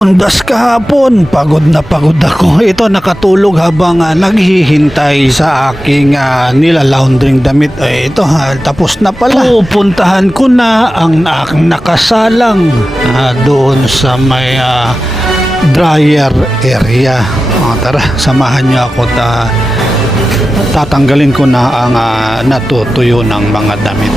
Undas kahapon, pagod na pagod ako. Ito nakatulog habang naghihintay sa aking nilalaundering damit. Ito tapos na pala. Pupuntahan ko na ang aking nakasalang doon sa may dryer area. Tara, samahan niyo ako. Tatanggalin ko na ang natutuyo ng mga damit.